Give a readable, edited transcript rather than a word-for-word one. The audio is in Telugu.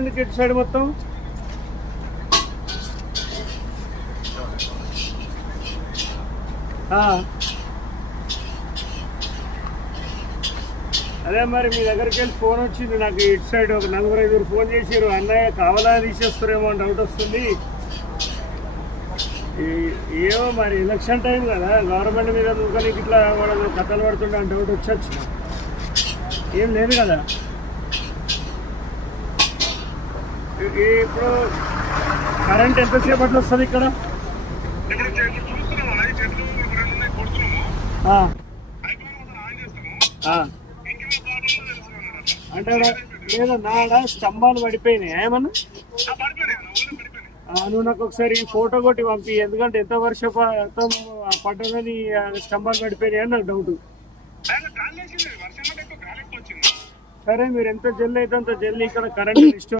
ఎందుకు ఇటు సైడ్ మొత్తం అదే మరి మీ దగ్గరికి వెళ్ళి ఫోన్ వచ్చింది నాకు. ఇటు సైడ్ ఒక 4-5 ఫోన్ చేసారు, అన్నయ్య కావాలా తీసేస్తారేమో అని డౌట్ వస్తుంది. ఏమో మరి ఎలక్షన్ టైం కదా, గవర్నమెంట్ మీద నువ్వు ఇట్లా వాళ్ళు కథలు పడుతుండే అని డౌట్ వచ్చి ఏం లేదు కదా. ఇప్పుడు కరెంట్ ఎంతసేపట్లో వస్తుంది ఇక్కడ? అంటే లేదా నాడ స్తంభాలు పడిపోయినాయి ఏమన్నా? నువ్వు నాకు ఒకసారి ఫోటో కొట్టి పంపి, ఎందుకంటే ఎంత వర్షపాతం పడ్డదని స్తంభాలు పడిపోయినాయి అని నాకు డౌట్. సరే మీరు ఎంత జల్ది అయితే అంత జల్దీ ఇక్కడ కరెంట్